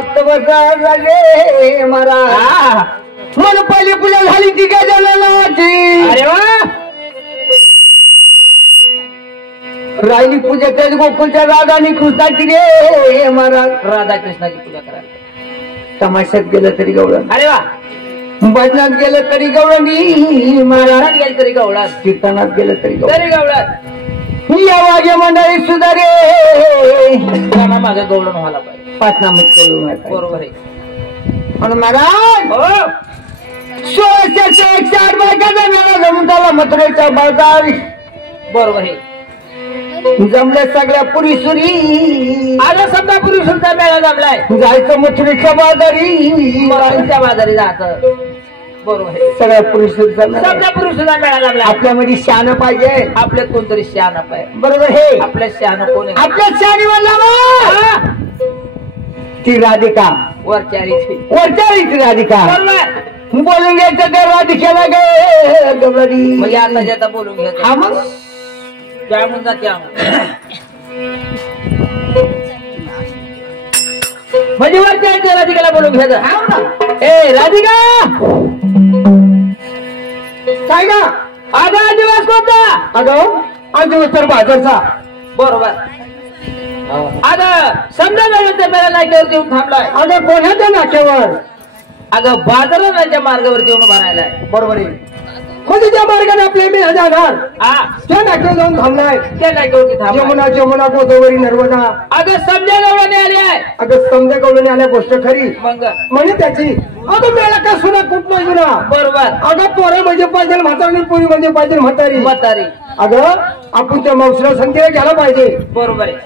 गे महाराज मला पहिली पूजा झाली ती काय नावाची. अरे वा. राहिली पूजा त्याच गोकुळच्या राधा आणि कृष्णाची रे महाराज. राधा कृष्णाची पूजा करायला. तमाशात गेलं तरी गवळण. अरे वा. भजनात गेलं तरी गवळणी महाराज. गेलं तरी गवळात. कीर्तनात गेलं तरी गवळात. या वाघ्य मंडळी सुधारे माझं गवळण व्हायला पाहिजे. 5 नाम बरोबर आहे. म्हणून महाराज हो. 1608 बायकाचा मेळा जमून झाला मथुरेचा बाजार. बरोबर आहे. जमल्या सगळ्या पुरी सुरी. आता समजा पुरुषांचा मेळा जमलाय. जायचं मथुरेच्या बाजारी. बाजारी जायचं. बरोबर आहे. सगळ्या पुरुष समजा पुरुषांचा मेळा जमला. आपल्यामध्ये शहाणं पाहिजे. आपल्यात कोणतरी शहाणा पाहिजे. बरोबर हे. आपल्या शहाणं कोण आहे? आपल्या शहाणी म्हणला ती राधिका. वरच्या ती राधिका. बोलून घ्यायचं त्या राधिकेला गे. म्हणजे आता ज्याता बोलून घ्यायचं. हा मग त्या म्हणतात त्या म्हणजे वरच्या राधिकाला बोलून घ्यायचं. ए राधिका काय का आधा दिवस कोणता? अगं आज दिवस तर बाजारचा. बरोबर. आता समजा नंतर मेळा नाक्यावर येऊन थांबलाय. अगं कोणाच्या नाक्यावर? अगं बाजाराच्या मार्गावरती येऊन भरायलाय. बरोबर आहे. कोणत्या मार्गाने आपले मेळा जाणार? त्या नाक्यावर जाऊन थांबलाय. त्या नाक्यावरती थांबलाय. यमुना जमुना गोदावरी नर्मदा. अगं समजा गवळणी आली आहे. अगं समजा गवळणी आल्या गोष्ट खरी. मग म्हणे त्याची अगं मेळा का सुना कुठ नाही जुना. बरोबर. अगं पोरं म्हणजे पाहिजे म्हातारी. पोरी म्हणजे पाहिजे म्हातारी. अगं आपण त्या मावशीला संख्येला घ्यायला पाहिजे. बरोबर आहे.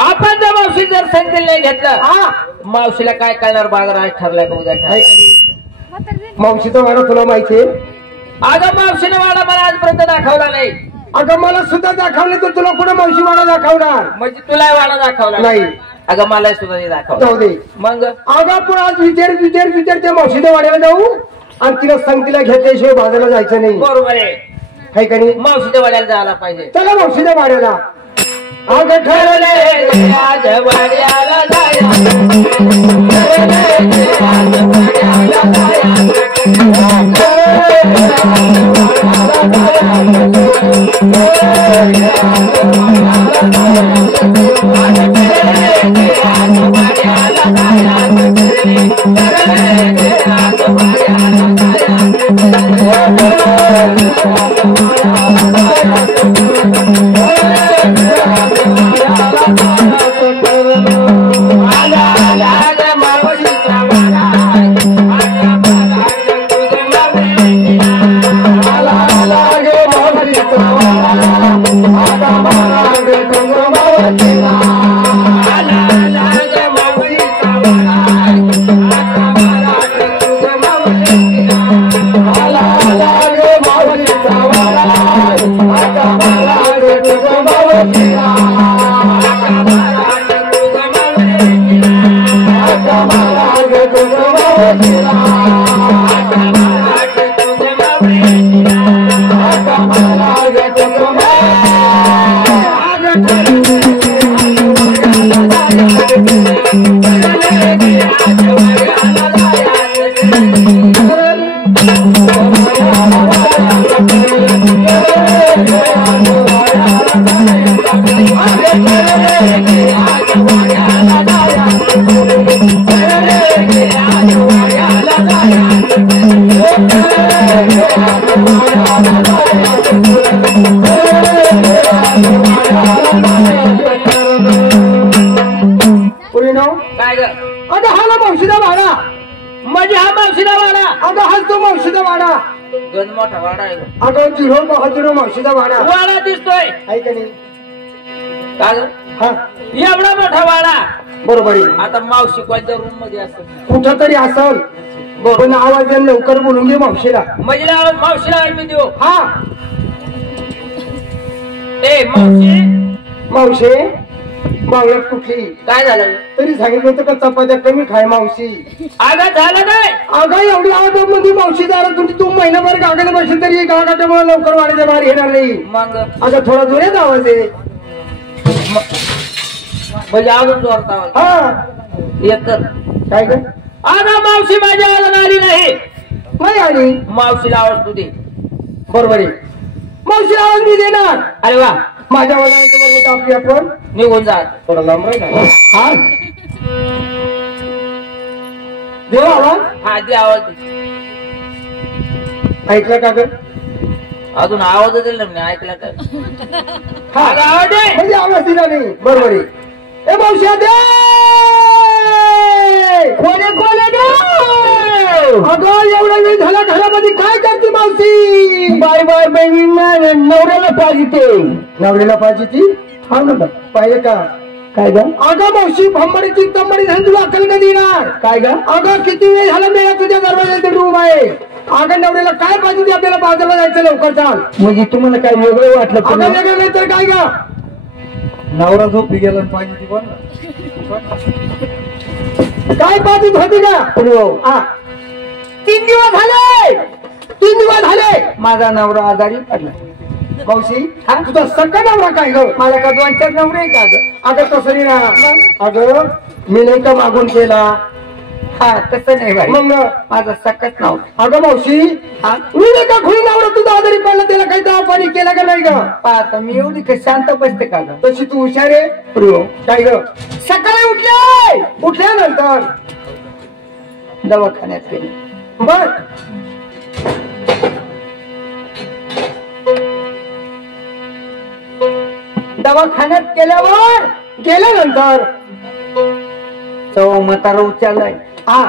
आपण त्या मावशी जर संख्येला नाही घेतलं मावशीला काय कळणार? बाजार आज ठरलाय का उद्या? मावशीचा वाडा तुला माहितीये? अगं मावशीने वाडा मला आजपर्यंत दाखवला नाही. अगं मला सुद्धा दाखवले तर तुला कुठे मावशी वाडा दाखवणार? म्हणजे तुला वाडा दाखवला नाही. अगं मला सुद्धा नाही दाखवला. जाऊ दे. मग अगं पण आज विचार त्या मावशीच्या वाड्याला जाऊ आणि तिला संगतीला घेतल्याशिवाय बाजारला जायचं नाही. बरोबर आहे. हाय का नाही? मावशीच्या वाड्याला जायला पाहिजे. चला मावशीच्या वाड्याला. अगं ठरले आज वाड्याला जाया. काय ग? अगं हा ना मावशीचा वाडा. म्हणजे हा मावशीचा वाडा. अगं हाच तो मावशीचा वाडा. गण मोठा वाडा आहे. अगं जिरो मावशीचा वाडा. वाडा दिसतोय. आहे का नाही? काय ग? हा एवढा मोठा वाडा. बरोबर आहे. आता मावशी कोणत्या रूम मध्ये असत? कुठं तरी असल. पण आवाज लवकर बोलून घे मावशीला. म्हणजे मावशीला मी देऊ. हा ए मावशी. मावशी मावळ्यात कुठली? काय झालं? तरी सांगितलं होतं का चपात्या कमी खाय मावशी. अगं झालं काय? अगं एवढी आवाज मध्ये मावशी झाला तू महिनाभर गागाने बसेल तरी गागाट्यामुळे लवकर वाढायच्या बाहेर येणार नाही. मग अगं थोडा जोरात आवाज आहे. म्हणजे अजून जोरात आवाज. हा एक कर. काय ग अगं मावशी माझ्या आवाजाला आली नाही. नाही आली. मावशीला आवाज तू दे. बरोबर आहे. मावशी आवाज मी देणार. अरे वा. माझ्या आवाजाला आपली आपण निघून जा. थोडा लांब राहील. हा देवा आवाज. हा दे आवाज दे. ऐकलं का ग. अजून आवाज दिला नाही. ऐकला का. हा आवाज दे. म्हणजे आवाज दिला नाही. बरोबर आहे. ए मावशी दे. कोणे कोणे दे. अगं एवढा वेळ झाला घरामध्ये काय करते मावशी. बाय बाय बहिणींना नवऱ्याला पाहिजे. नवऱ्याला पाहिजे ती. हा ना पाहिजे का. काय ग अगं मावशी भंबरीची तंबडी झाली तुला अक्कल कधी येणार. काय ग अगं किती वेळ झाला मेळा तुझ्या दरवाजात रूम आहे. अगं नवऱ्याला काय पाहिजे ते आपल्याला बाजारला जायचं लवकर चाल. म्हणजे तुम्हाला काय वेगळं वाटलं. अगं वेगळं नाही तर काय ग. नवरा झोपी गेला पाहिजे ती बोल. काय पाहिजे होती का. 3 दिवस झाले. 3 दिवस झाले माझा नवरा आजारी पडला. मावशी हा तुझा सगळा नवरा काय ग. मला का 2-4 नवरे आहे का ग. अगं तसं नाही ना. अगं मी नाही का मागून केला. हा तसं नाही बाई. मग माझा सकत नाव. अगं मावशी हा मी नाही का खुली नवरा तुझा आजारी पडला त्याला काही दवा पाणी केला का नाही ग. पाहता मी एवढी का शांत बसते का ग. तशी तू हुशार आहे. काय ग सकाळी उठल्यानंतर दवाखान्यात गेले. बर दवाखान्यात गेल्यानंतर तो म्हातारा उचललाय. हा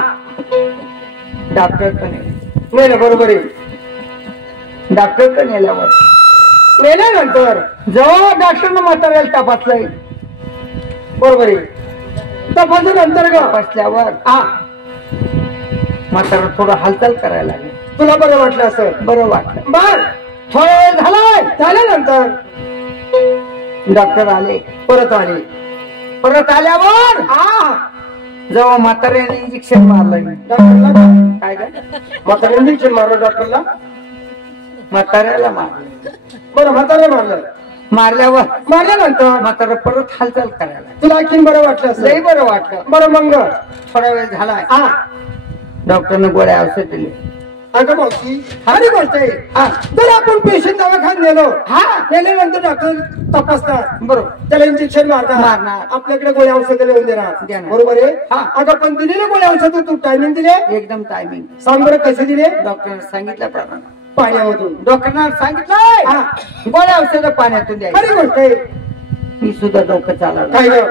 डॉक्टर नेलं. बरोबर आहे. डॉक्टर नेल्यानंतर जेव्हा डॉक्टरनं म्हाताऱ्याला तपासलंय. बरोबर आहे. तपासल्यानंतर ग बसल्यावर हा म्हातारा थोडं हालचाल करायला लागली. तुला बरं वाटलं असं. बरं वाटलं. बर थोडा वेळ झाल्यानंतर डॉक्टर आले. परत आल्यावर जेव्हा म्हाताऱ्याने इंजेक्शन मारलं. डॉक्टरला काय काय म्हाताऱ्याने इंजेक्शन मारलं. डॉक्टरला म्हाताऱ्याला मारलं. बरं म्हाताऱ्या मारल्यानंतर म्हातारा परत हालचाल करायला. तुला आणखीन बरं वाटलं. लई बरं वाटलं. बरं मग थोडा वेळ झाला. डॉक्टरने गोळ्या औषध दिले. अगं मावशी खरी गोष्ट आहे. जर आपण पेशंट दवाखान्यात नेल्यानंतर डॉक्टर तपासणार. बरोबर त्याला इंजेक्शन मारणार. आपल्याकडे गोळ्या औषध लिहून देणार. बरोबर आहे. अगं पण दिलेले गोळ्या औषध तू टायमिंग दिले. एकदम टायमिंग. सांग बरं कसे दिले. डॉक्टर सांगितल्याप्रमाणे पाण्यामधून. डॉक्टरना सांगितलं गोळ्या औषध पाण्यातून द्या. खरी गोष्ट आहे. मी सुद्धा डोकं चालवलं. काय ग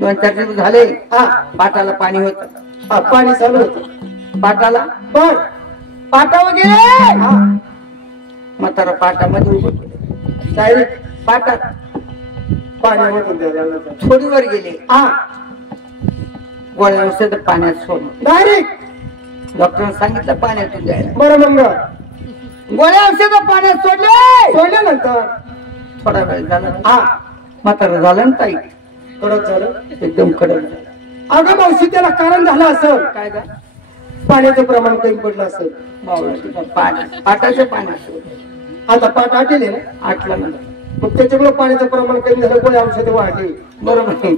2-4 दिवस झाले. पाटाला पाणी होत. पाणी चालू होत पाटाला. बर पाटा वगैरे म्हातारा पाटामध्ये उभं डायरेक्ट पाटात पाण्यामध्ये थोडी वर गेले. गोळ्या औषध पाण्यात सोडलं. डायरेक्ट डॉक्टरने सांगितलं पाण्यातून द्यायला. बरं मग गोळ्या औषध पाण्यात सोडल्यानंतर थोडा वेळ झाला. म्हातारा झालं ना ताई. कडक झालं. एकदम कडक झालं. अगं मावशी त्याला कारण झालं असं. काय का पाण्याचं प्रमाण कमी पडलं असेल. पाटाचं पाणी आता पाट आटेल ना. आटला ना. मग त्याच्यामुळे पाण्याचं प्रमाण कमी झालं. गोळ्या औषध वाढली. बरोबर.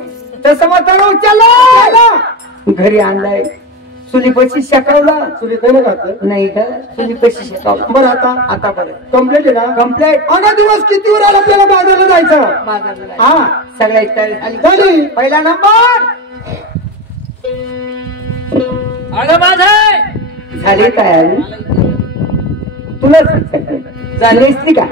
तसं म्हातारा उचलला घरी आणलाय. चुलीपाशी शेकावला. चुली काही घातलं नाही का. चुलीपाशी शेकावला. बरं आता बरं कम्प्लेट आहे ना. कम्प्लेट. अगं दिवस किती वर आला आपल्याला बाजारला जायचं. सगळ्याची तयारी झाली. पहिला नंबर अगं माझा झाली तयारी. तुलाच झालीस का.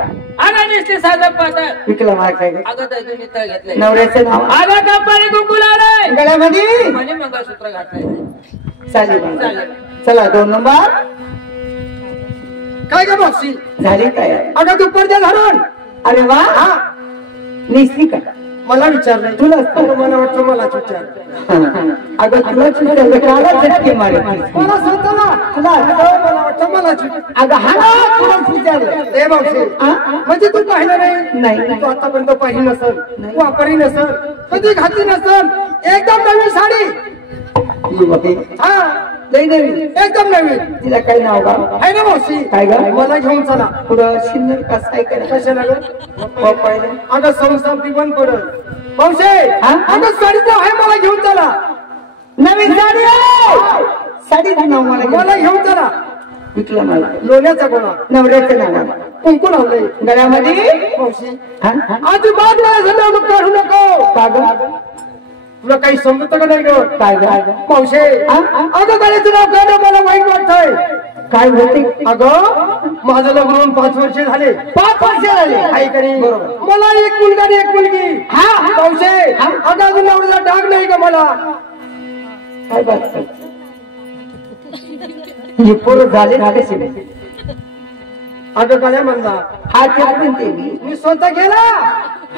अगं नुसते साधं पातळ विकला मार काय. अगं त्याचं नितळ घेतलंय. नवऱ्याचं नाव. अगं कंपनी कुंकू लावलंय गळ्यामध्ये. म्हणे मंगळसूत्र घातलंय. चालेल. चला 2 नंबर. काय ग मावशी झाली तयारी. अगं दुपारच्या धरून. अरे वा निसली का. मला विचारलं. तुला मला वाटतं मलाच विचार. अगं तुलाच विचारलं. काला झटके मारे मला स्वतःला. तुला मला वाटतं मलाच. अगं हा तुलाच विचारलं. ए मावशी म्हणजे तू पाहिलं नाही. तू आतापर्यंत पाहिली नसल. वापरली नसल. कधी घातली नसल. एकदम नवीन साडी. लई नवीन. एकदम नवीन. तिला काही नाव गाव आहे ना मावशी. काय ग मला घेऊन चला. पुढं शिन्नर कसं काय करा. कशाला ग. अगं संसार ती बंद पडत. मावशी अगं साडीचं आहे मला घेऊन चला. नवीन साडी आहे. साडी नाव मला घेऊन चला. विकला मला लोण्याचा गोळा नवऱ्याचं नाव कुंकू लावलंय गळ्यामध्ये. मावशी अजिबात माझं नाव काढू नको. कागद तुला काही समजत का नाही ग? काय मावशे अगं गळ्याचं नाव काढणं मला वाईट वाटतंय. काय होते अगं? माझं लग्न होऊन 5 वर्ष झाले. 5 वर्ष झाले आई करी. मला एक मुलगा आणि एक मुलगी. हा मावशे अगं अजून नवऱ्याचा डाग नाही का मला? काय बात हे पोरं झाले अगं गळ्या म्हणला. हा ते म्हणते मी स्वतः गेला.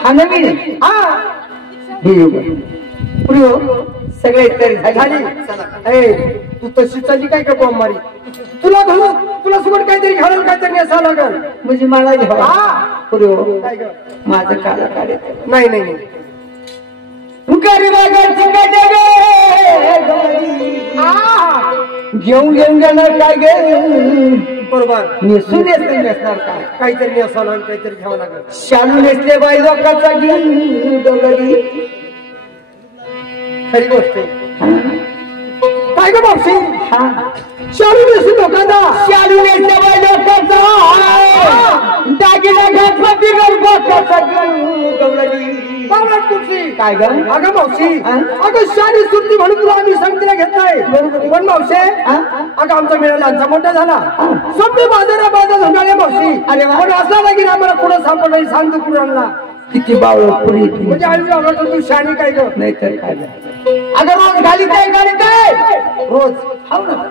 हा नवीन. हा सगळे तरी झाली. तू तशी चालली काय का बॉम्ब मारी? तुला घालून तुला सोबत काहीतरी घालून काहीतरी असा लागल म्हणजे मला माझं काला काढ. नाही नाही नाही घेऊन घेऊन गेलं काय गे. बरोबर नेसून नेसले नेसणार काय काहीतरी नेसावं काहीतरी घ्यावं लागेल. शालू नेसले बाई लोकांचा घेऊन. खरी गोष्ट काय ग मावशी? शालू नेसून लोकांना. शालू नेसले बाई लोकांचा दागिना घातला काय ग? अगं मावशी अगं शाली सुट्टी म्हणून तुला आम्ही संगतीला घेतलाय. पण मावशे अगं आमचा मेळा लहानचा मोठा झाला. समजे बाजारा बाजार होणारे मावशी. अरे पण असला नाही आम्हाला पुढे सापडला सांग तू पुराणला किती बावळ म्हणजे आम्ही आवडतो तू शाणी काय ग? नाही तर काय अगं रोज घाली काय गाडी काय रोज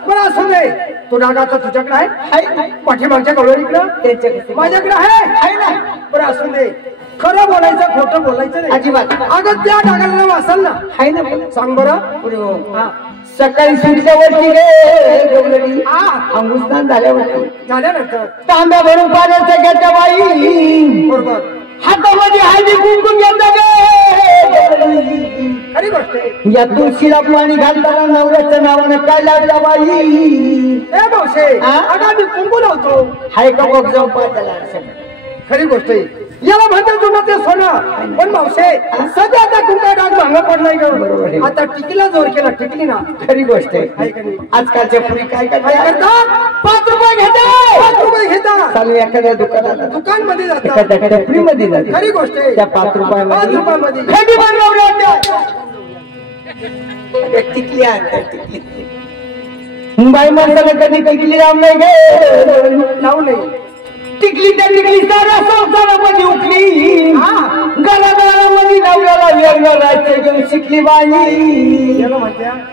पण असं नाही. तो डाग आता तुझ्याकडे आहे पाठीमागच्या गवळीकडं माझ्याकडे आहे ना. पण असं नाही खरं बोलायचं खोटं बोलायचं नाही अजिबात. अगं त्या डागाला वाचाल ना आहे ना. सांग बरं. सकाळी सुटल्या वरती अंगुस्नान झाल्यानंतर तांब्या भरून पाण्याचा घेता बाई. बरोबर हातामध्ये हळदी कुंकू घेता गे. खरी गोष्ट या तुळशीला पाणी घालताना नवऱ्याच्या नावाने काय लागला बाई? ए मावशे अगं आम्ही कुंकू लावतो. हाय का बघ जाऊ पाहताला. खरी गोष्ट याला म्हणतात तुला ते सोनं. पण मावशे सध्या आता कुंका डाग भांगा पडलाय ग. बरोबर आता टिकलीला जोर केला. टिकली ना. खरी गोष्ट आहे. आजकालच्या पुरी काय काय करतात? 5 रुपये घेतात. 5 रुपये घेतात. चालू एखाद्या दुकानात दुकान मध्ये जातात एखाद्या फ्री मध्ये जातात. खरी गोष्ट आहे. त्या 5 रुपयामध्ये खेटी टिकली टिकली मुंबई माणसाला कधी टिकली राम नाही गे लावू नाही. टिकली त्या टिकली साऱ्या संसारामध्ये उठली. घराघरामध्ये नवऱ्याला वेगळं राज्य घेऊन शिकली बाई.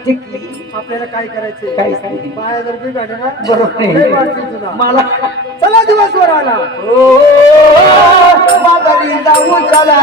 टिकली आपल्याला काय करायचं काय सांगितलं पाया जर बी काढे ना बरोबर मला. चला दिवसभर आला बाजारी जाऊ चला.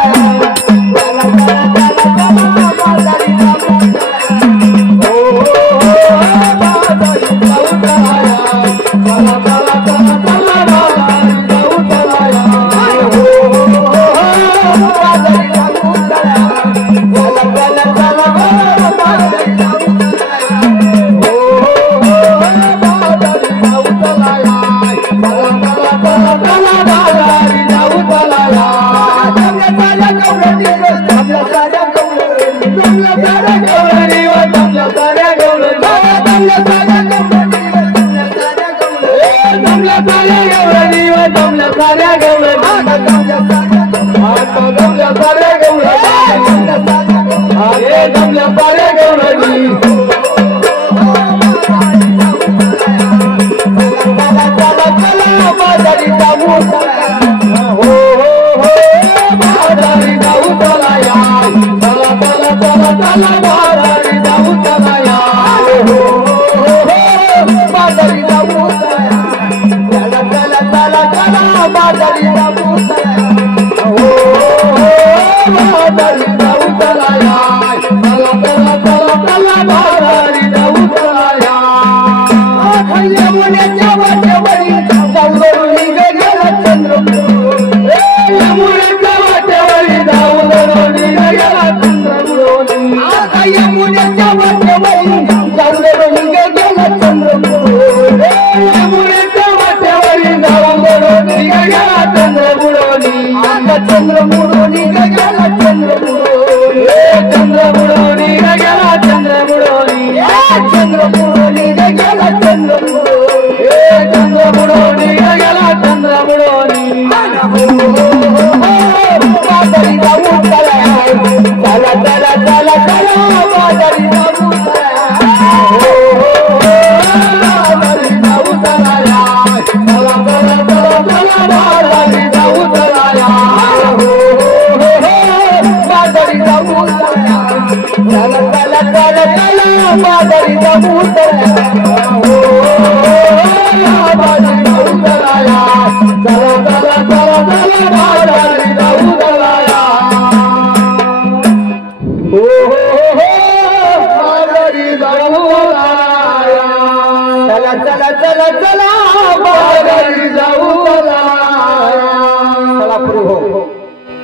चंद्र बुडोनी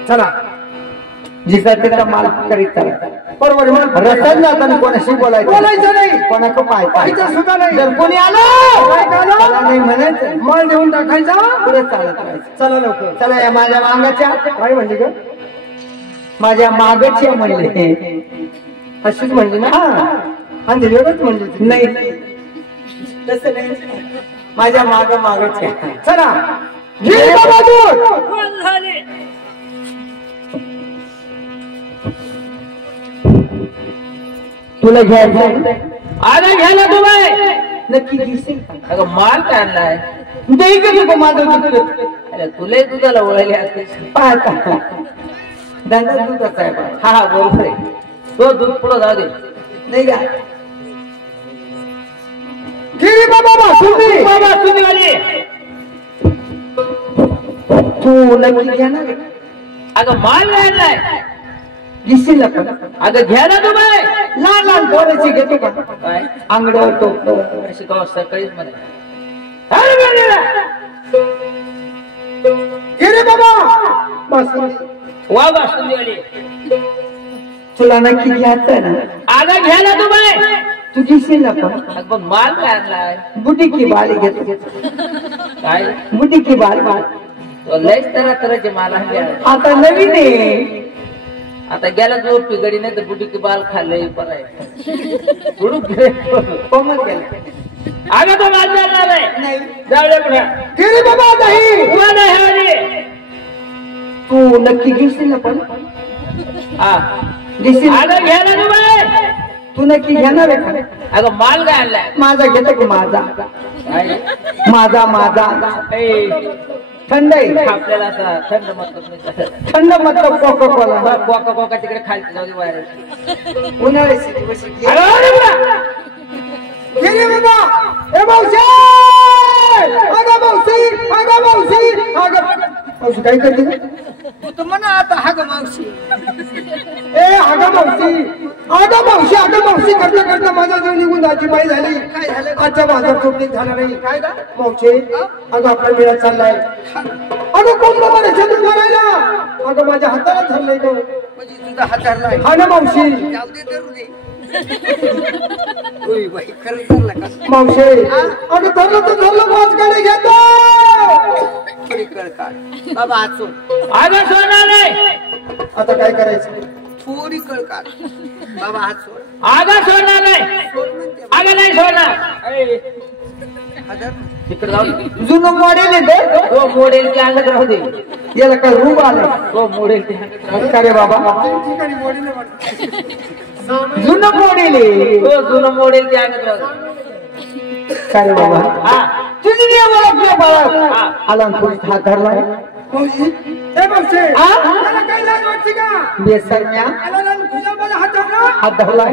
चला जिचा तिचा माल करीत चला बरोबर रस्त्यात जाताना कोणाशी बोलायचं नाही कोणाक पाहायचं सुद्धा नाही जर कोणी आलं नाही म्हणायचं माल देऊन टाकायचा पुढे चालत राहायचं चला लवकर चला या माझ्या मागाच्या काय म्हणली ग माझ्या मागच्या म्हणले अशीच म्हणली ना आणि वेगळंच म्हणली नाही तसं नाही माझ्या मागच्या चला तुला घ्यायचं आला घ्यायला तू बाय नक्की घेशील अगं माल काय आणलाय नाही का तुझं माझं अरे तुलाही दुधाला ओळखले असते पाहता धंदा दुधाचा आहे हा हा बरोबर आहे तो दूध पुढं जाऊ दे नाही का गिरी बाबा तुम्ही आले तू नक्की घेणार अगं माल नाही आणलाय घेशील ना पण अगं घ्यायला तू बाय लहान लहान पोराची घेतो का काय अंगड्यावर टोकतो शिकाव सकाळीच मध्ये गिरी बाबा बस वा बा तुम्ही आले तुला नक्की घ्यायचं ना अगं घ्यायला तू बाय तू घेशील ना पण पण माल काय आणलाय बुटी की बाली घेतो काय बुटी की बाल लयच तऱ्हाचे माल आणले आता नवीन आहे आता गेला जो पिगडी नाही तर बुटी की बाल खाल्लंय बरं कोमल गेला अगं तो माल जाणार नाही जाऊया कुठे गिरी बाबा नाही नाही तू नक्की घेशील ना पण हा घेशील अगं घ्यायला तू बाय तू नक्की घेणार आहे का अगं माल काय आणलाय माझा घेतो की माझा काय माझा थंड आहे आपल्याला असं थंड मत थंड मतलब कोका कोला कोका कोका तिकडे खाली जाऊ दे बाहेर उन्हाळ्याची दिवस गिरी बाबा ए मावशी अगं मावशी काय करते तू म्हणा आता हा ग मावशी ए अगं मावशी करता माझा जीव निघून जायची बाई झाली काय झालं आजच्या बाजार चोपडीत झालं नाही काय का मावशी अगं आपला मेळा चाललाय अगं कोण बाबा चंद्र मारायला अगं माझ्या हाताला धरलंय ग म्हणजे तुझा हात धरलाय हा ना मावशी मावशी अगं धरलं तर धरलं माझ्याकडे घेतो बाबा अगं सोडणार नाही आता काय करायचं थोडी कळ काढ बाबा हात सोड अगं सोडणार नाही अगं नाही सोडणार तिकडे जाऊ जुनं मॉडेल आहे तो मोडेल ते अंगात राहू दे याला काय रूप आलं तो मोडेल ते अंगात राहू का रे बाबा जुनं मॉडेल आहे तो जुनं मोडेल ते अंगात राहू दे का रे बाबा हा तुझी नियम बाळा आला हात धरलाय बेसरण्या हात धरलाय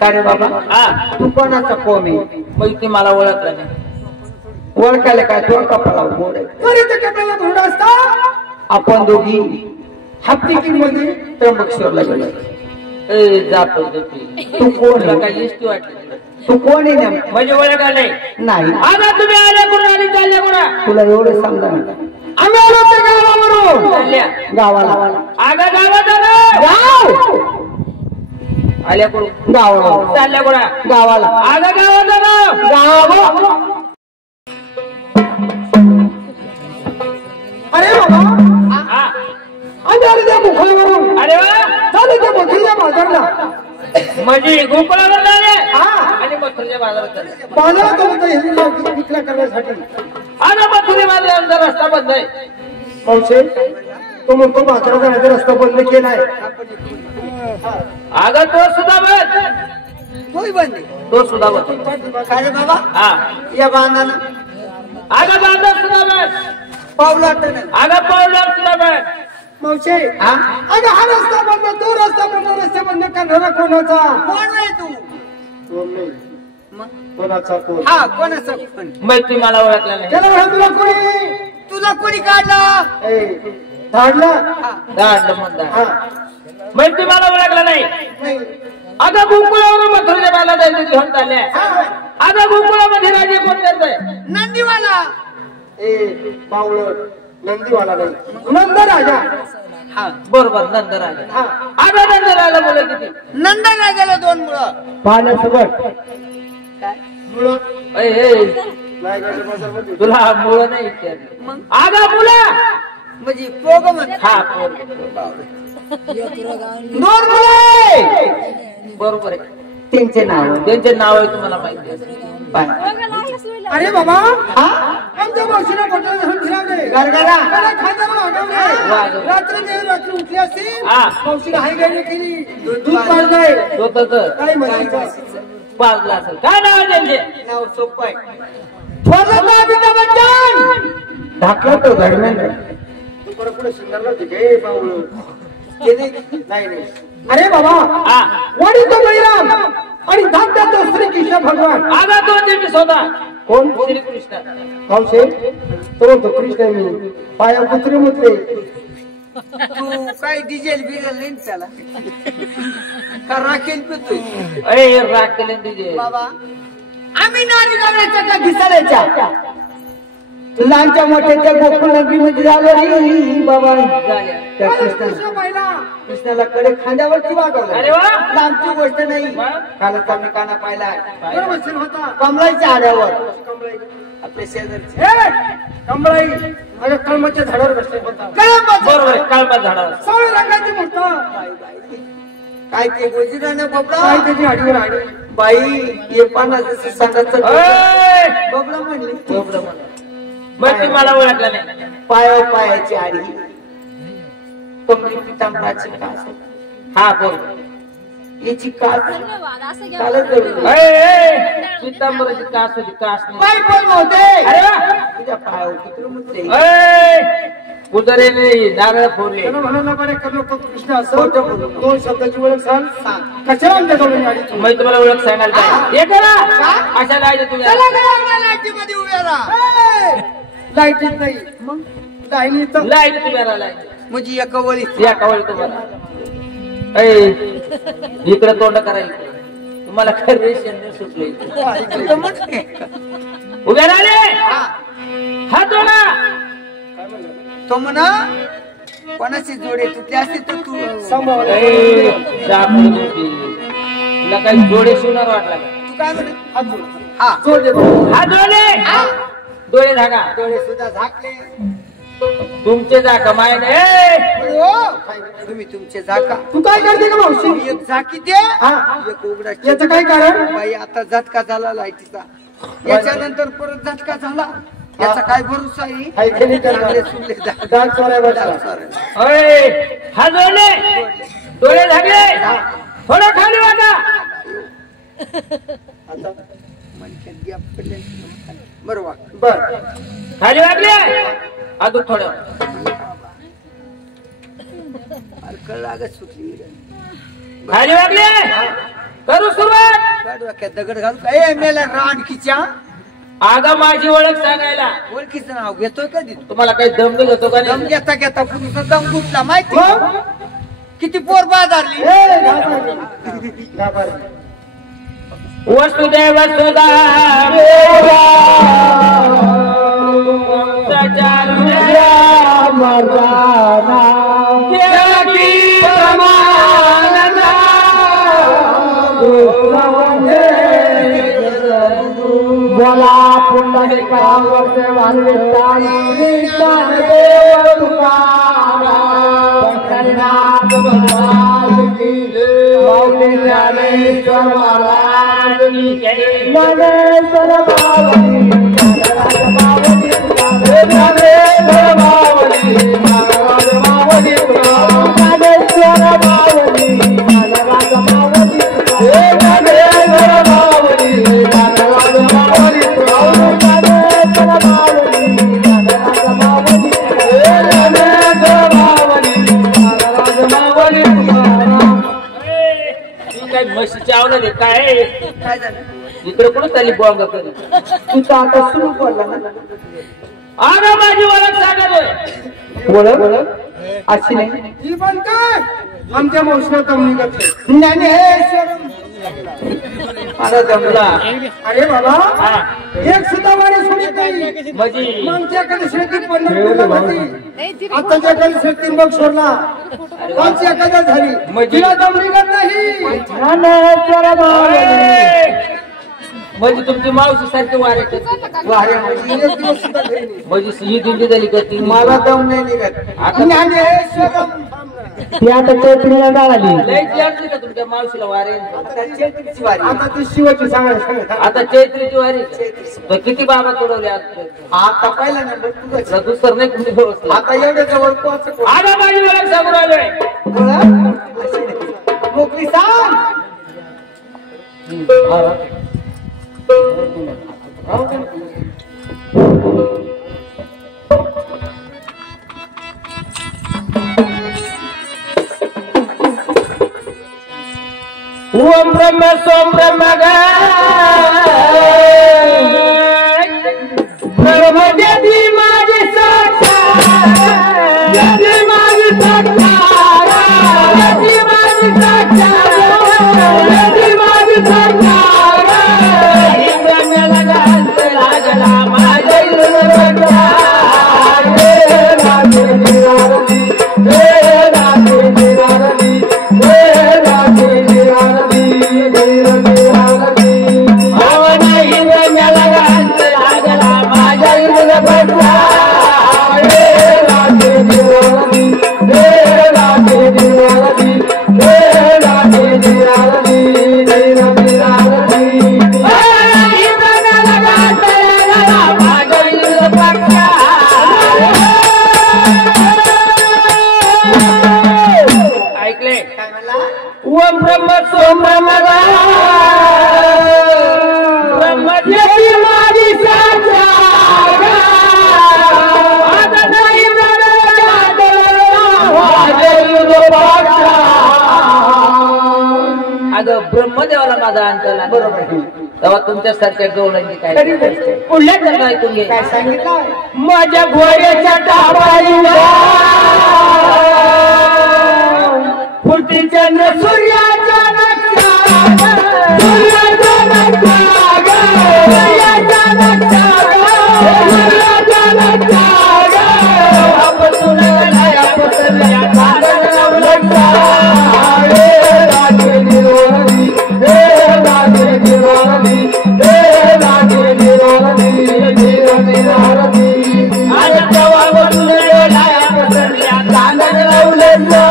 का रे बाबा हा तू कोणाचा कोम आहे मग ते मला ओळखलं नाही ओळखायला काय दोन कपाला गोड कपाला घोड असता आपण दोघी हप्तिकी मध्ये त्र्यंबकेश्वरला गेलो जातो तू कोण आहे? काय एसटी वाटली तू कोण आहे ना म्हणजे ओळख नाही नाही आता तुम्ही आल्या कुठं आणि चालल्या कुठं तुला एवढं समजा आम्ही आलो ते गावावरून चालल्या गावाला आगा गावात गाव आल्या कुठं गावाला चालल्या कुठं गावाला आगा गावात गाव अरे बाबा हा आम्ही आलो त्या मुखावरून अरे वा चालू त्या मथुरीच्या बाजारला म्हणजे गोकुळावर झाले हा आणि मथुरीच्या बाजारात झाले बाजारात आलो तर विक्रा करण्यासाठी आता मथुरी बाजाराचा रस्ता बंद आहे मावशे तो म्हणतो म्हातारा जाण्याचा रस्ता बंद केलाय. अगं तो सुद्धा बघ, तोही बंदी तो सुद्धा बघ. काय रे बाबा हा या बांधाना अगं बांधा सुद्धा बघ, पावलाट अगं पावलं सुद्धा बघ. मावशे अगं हा रस्ता बंद, तो रस्ता बंद, रस्ता बंद करणारा कोणाचा? कोण आहे तू? कोण नाही. मग? कोणाचा कोण? हा कोणाचा कोण? मैत्री मला ओळखला नाही. त्याला म्हणा तुला कोणी तुला कोणी काढला? धाडला. गाडलं म्हणता हा मैत्री मला ओळखला नाही. नाही. अगं गोकुळावरून मथुरेच्या बाला जायचं घेऊन चालल्या. अगं गोकुळामध्ये राजे कोण येतोय? नंदीवाला. बावळ नंदीवाला नाही, नंद राजा. हा बरोबर नंदराजा. हा अगं नंदराला मुलं किती? नंदन गेला 2 मुलं. पाण्यासोबत मुळं नाही गाडी बाजारमध्ये. तुला मुलं नाही विचारलं. मग अगं मुलं म्हणजे पोग म्हण. हा पोर. 2 मुलं. बरोबर आहे. त्यांचे नाव त्यांचे नाव आहे तुम्हाला माहिती आहे. अरे बाबा आमच्या मावशीला बटन धरून फिरवले, गरगरा. त्याला खांद्यावर वागवले. वागवले. रात्री उठली असती हा. मावशीला हाय गाडी केली, दूध पाजलंय. स्वतःच काय म्हणायचं? पाजला असेल. काय नाव आहे त्यांचे? नाव सोपं आहे. अमिताभ बच्चन. ढाकला तो धर्मेंद्र. तू परत पुढे सिंगलला होती काय बावळ? ते नाही. नाही नाही. अरे बाबा हा वाडी तो बळीराम आणि धाकटा तो श्रीकृष्ण भगवान. अगं तो त्यांचे स्वतः कोण? श्रीकृष्ण. मावशे तो म्हणतो कृष्ण आहे मी, पाया कुत्रे मुतले. तू काय डिझेल बिझेल नाही ना त्याला का राखेल पितोय? अरे राग केले तिचे. बाबा आम्ही नारी गावण्याच्या का घिसाळ्याच्या लहानच्या मोठ्याच्या गोकुळ नगरीमध्ये झालो नाही बाबा. त्या कृष्णाला कडे खांद्यावरती वागवलं. अरे वा. लांबची गोष्ट नाही. मग? कालच आम्ही काना पाहिला होता कमळाच्या आड्यावर कमळाई. आपल्या शेजारचे कमळाई माझ्या कळमाच्या झाडावर बसले होता. बरोबर आहे. काळपा झाडावर सावळ्या रंगाची मूर्त. काय ते गोजीराने बबडा काय त्याची आडीवर आडी. बाई ये पाना जसं सांगायचं ए! बबडा म्हणली. बरोबर म्हणा. मग ती मला ओळखला नाही. पायावर पायाची आडी कमळी पितांबराची कास हा बरोबर. याची कास कालच पितांबराची कास होती. कास नाही. पाय पण होते. अरे वा. तुझ्या पायावर कुत्र मुतले. कुदरेने नारळ फोडले. त्याला म्हणायला पाहिजे कर्ण कृष्ण असं खोटं बोलू नको. 2 शब्दाची ओळख सांग. सांग. कशाला आमच्या जवळ आडी तू? मग तुम्हाला ओळख सांगायला पाहिजे. हे करा. अशा लायचे तुम्ही. चला घराला लाटीमध्ये उभ्या राहा. लाईटीत नाही मग लाईनीत. लायचे तुम्ही लायचे. म्हणजे एका वळी या कवळ तुम्हाला. इकडे तोंड करायचं. तुम्हाला खरे शेंडे सुटले. उभे राहिले. हात जोडा. तो म्हणा कोणाची जोडे तुटली असते तर तू तुला काही जोडे शिवणार वाटला का? तू काय म्हणे हात जोड. हा जोड दे. हात जोडले. डोळे झाका. डोळे सुद्धा झाकले. तुमचे झाका मायने. हो तुम्ही तुमचे झाका. तू काय करते का मावशी? एक झाकी दे हा. एक उघडा. याचं काय कारण? बाई आता झटका झाला लाईटीचा. याच्यानंतर परत झटका झाला. याचा काय भरोसा आहे? ऐकली चांगले सुनले दात. दात सोडाय बसला. हात जोडले. डोळे झाकले. थोडं खाली वागा. आता मनक्यात गॅप पडले. बरोबर बर खाली वागले. अजून थोडं कळ लागत सुटली. खाली वागले. करू सुरुवात. डोक्यात दगड घालू काय मेला रानकीच्या. आगा माझी ओळख सांगायला. ओळखीचं नाव घेतोय कधी तुम्हाला काही दम घेतो का दम नाही? घेता घेता पुरुषा दम गुटला माहिती किती पोर बाजारली. वसुदेव सुधा बोला पुंडलिकावरचे वारविठाल पंढरीनाथ भगवान की माऊली ज्ञानेश्वर महाराज की ज्ञानेश्वर माऊली ज्ञानेश्वर माऊली काय म्हशीची आवलं रे काय काय झालं इकडे कुठं चालली बॉम्ब करी तू तर आता सुरू बोलला ना अगं माझी ओळख सांगतोय ओळख अशी नाही ही पण काय आमच्या मावशीला कमी करते ज्ञानेश्वर मला जमला अरे बाबा हा एक सुद्धा वारी सोडित नाही म्हणजे मागच्याकडे शेती पंढरपूरला होती आताच्याकडे शेती मग सोडला आमची एखाद्या झाली तिला जमली का नाही ज्ञानेश्वर बाळ म्हणजे तुमची मावशी सारखी वारे वाऱ्यामध्ये एक दिवस सुद्धा घरी नाही. म्हणजे ही दिंडी झाली का ती मला दम नाही निघत आता ज्ञानेश्वरम. ती आता चैत्रीला जाळाली लयच लागली का तुमच्या मावशीला वारे आता चैत्रीची वारी आता ती शिवाची सांगा आता चैत्रीची वारी तर किती बाबा तोडवले आज आता पहिला नंबर तुझा दुसरं नाही कुणी व्यवस्थित आता एवढ्या जवळ पोहोच आगा माझी ओळख सांगू राहिलोय मोकळी सांग ओम ब्रह्म सोम ब्रह्म ब्रह्म यदि माझी साक्षात यदि माझी साक्षात यदि माझी साक्षात यदि माझी साक्षात ब्रह्म लगांत लागला माझ्या ओम ब्रह्म सोम ब्रह्म ब्रह्म यदि माझी साक्षात आता नाही अगं ब्रह्मदेवाला माझा अंतला बरोबर तेव्हा तुमच्यासारख्या गवळणी काय खरी गोष्ट आहे. पुढल्या जन्म ऐकून घे काय सांगितलं माझ्या घोड्याच्या टापाईला फुटीच्या न सूर्याच्या नक्षात सूर्याच्या नक्षात सूर्याच्या नक्षात सूर्याच्या नक्षात आपण गलाया पसरल्या कागद लक्षात हे राजे निरोधी हे राजे निरोधी हे राजे निरोधी निरोधी आज तेव्हा बसून गलाया पसरल्या कागद लवलंचा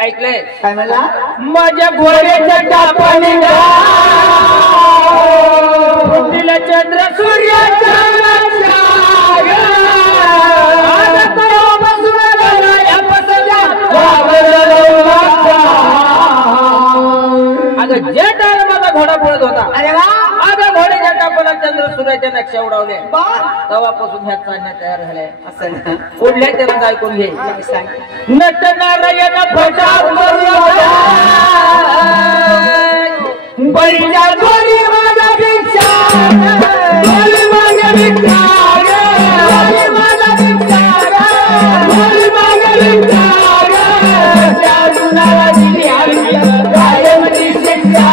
ऐकलंय काय मला माझ्या घोड्याच्या टापाने तिला चंद्र सूर्याच्या अगं जे टाळ माझा घोडा पळत होता अरे वा माझ्या घोड्याच्या टापाला चंद्र सूर्याच्या नक्षा उडवले बर तेव्हापासून ह्या चालण्या तयार झाल्या असं ना पुढल्या चरण ऐकून घे काय सांग नट नारायण फटा बळीच्या दोरी माझा भिक्षा बळी माझ्या भिक्षा बळी माझा भिक्षा बळी माझ्या भिक्षा त्या जुनाला दिली आम्ही कायमची शिक्षा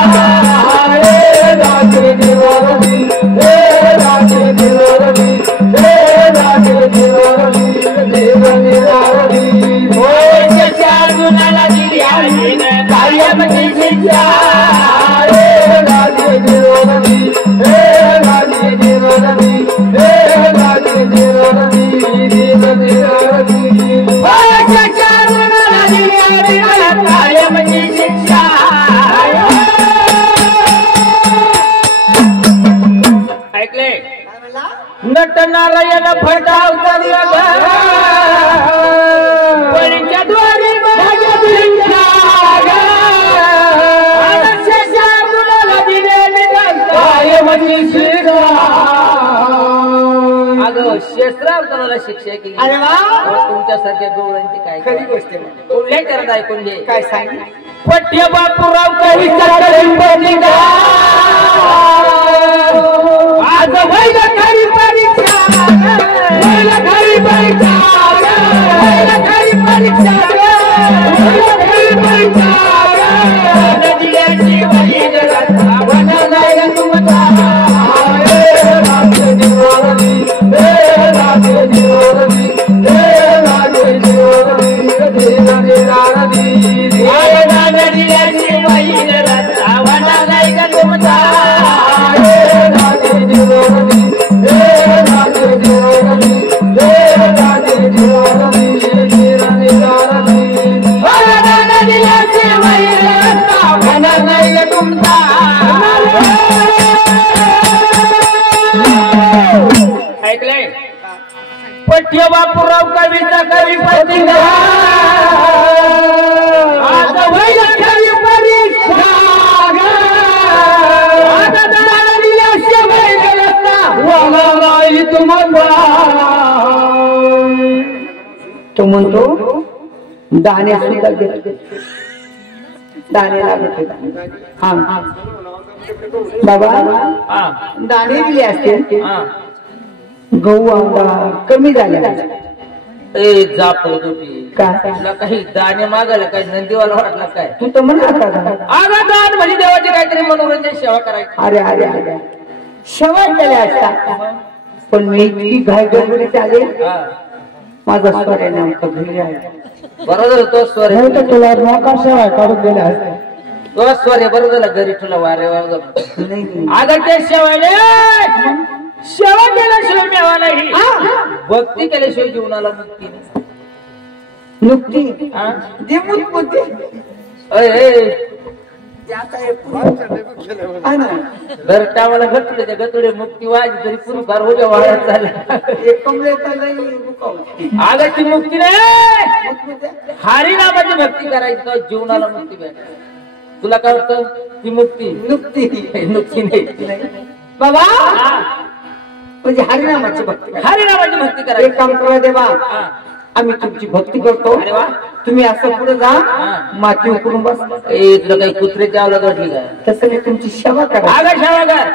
हे राजे निरोधी हे राजे निरोधी हे राजे निरोधी देव निरोधी होय त्या जुनाला दिली आम्ही कायमची शिक्षा हे राजे निरोधी हे राजे निरोधी हे राजे निरोधी देव निरोधी होय त्या जुनाला दिली आम्ही कायमची शिक्षा ऐकले काय मला नट नारायण फटावता बळीच्या द्वारी तुम्हाला शिक्षा केली अरे वा. तेव्हा तुमच्यासारख्या गवळ्यांची काय खरी गोष्ट आहे. कुठल्याही करत ऐकून घे. काय सांग पठ्य बापूराव कवीचा करी आज वैल खरी परीक्षा वैल खरी परीक्षा वैल खरी परीक्षा वैल खरी परीक्षा नदियाची वैल रस्ता बनलाय तुमचा ऐकलंय पठ्य बापूराव कवीचा कवी पत्रिका आज वैल खरी परीक्षा आता दादा दिल्याशी वैल रस्ता वळलाय तुम्हाला. तो म्हणतो दाणे सुद्धा घेत दाणे लागत होते. हा बाबा हा दाणे दिले असते हा गहू आंबा कमी झाले ए जापळ गोपी काय तुला काही दाणे मागायला काय नंदीवाला वाटला काय तू तर म्हणा आता आगा दान म्हणजे देवाची काहीतरी मनोरंजन सेवा करायची. अरे अरे अरे शेवट केल्या असता पण मी इतकी घाई गडबडीत आले हा. माझा स्वर आहे नेमकं घरी आहे. बरं झालं तो स्वर नाही तर तुला मोका शेवाय काढून दिल्या असत्या. तो स्वर आहे बरं झालं घरी तुला वारे नाही नाही. आगा त्या शेवायले सेवा केल्याशिवाय मिळावा नाही भक्ती केल्याशिवाय जीवनाला मुक्ती नाही. नुकती हा? देऊन होती घर टावाला घटले त्या गतुडे मुक्ती वाजी तरी पुरी फार उद्या वाढत झाला. आगा ती मुक्ती नाही हरिनामाची भक्ती करायची तर जीवनाला मुक्ती भेटते. तुला काय वाटतं ती मुक्ती नुकती मुक्ती नाही बाबा म्हणजे हरिनामाची भक्ती हरिनामाची भक्ती एक करायची. काम करा देवा हा. आम्ही तुमची भक्ती करतो. अरे वा. तुम्ही असं पुढे जा हा. माती उकरून बस ए तुला काही कुत्र्याची आवलाद वाटली का तसं मी तुमची सेवा करा. आगा सेवा कर